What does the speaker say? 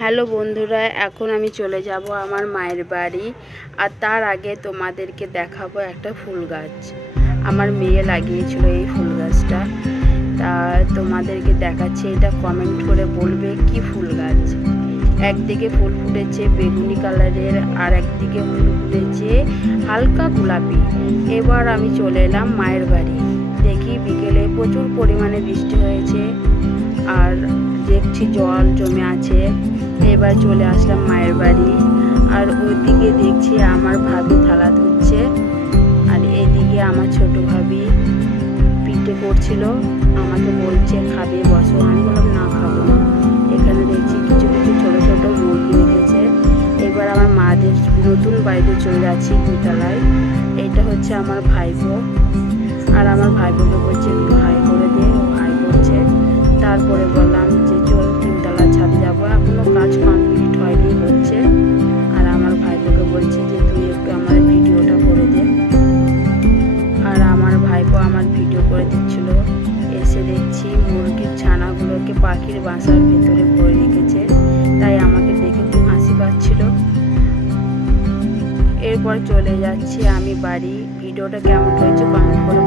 Hello বন্ধুরা, এখন আমি চলে যাব আমার মায়ের বাড়ি। আর তার আগে তোমাদেরকে দেখাবো একটা ফুল গাছ। আমার মেয়ে লাগিয়েছিল এই ফুল গাছটা, তা তোমাদেরকে দেখাচ্ছি। এটা কমেন্ট করে বলবে কি ফুল গাছ। একদিকে ফুল ফুটেছে বেগুনি কালারের, আর একদিকে ফুল ফুটেছে হালকা গোলাপি। এবার আমি চলে এলাম মায়ের বাড়ি। দেখি বিকেলে প্রচুর পরিমাণে বৃষ্টি হয়েছে, আর দেখছি জল জমে আছে। এবার চলে আসলাম মায়ের বাড়ি। আর ওইদিকে দেখছি আমার ভাবি থালা ধুচ্ছে, আর এদিকে আমার ছোট ভাবি পিঠে করছিল, আমাকে বলছে খাবে বসো। আমি বললাম না, খাবো না। এখানে দেখছি কিছু কিছু ছোটো ছোটো মুরগি রেখেছে। এবার আমার মাদের নতুন বাড়িতে চলে যাচ্ছি দুতলায়। এটা হচ্ছে আমার ভাইপো, আর আমার ভাইপোকে বলছে একটু হাই করে দে। ও হাই করছে। তারপরে বললাম যে চল তিনতলা ছাদে যাবো, এখনো কাজ কমপ্লিট হয়নি, হচ্ছে। আর আমার ভাইপোকে বলছি যে তুই একটু আমার ভিডিওটা করে দে। আর আমার ভাইপো আমার ভিডিও করে দিচ্ছিল। এসে দেখছি মুরগির ছানাগুলোকে পাখির বাসার ভেতরে ভরে রেখেছে, তাই আমাকে দেখে খুব হাসি পাচ্ছিল। এরপর চলে যাচ্ছি আমি বাড়ি। ভিডিওটা কেমন হয়েছে কমেন্ট করে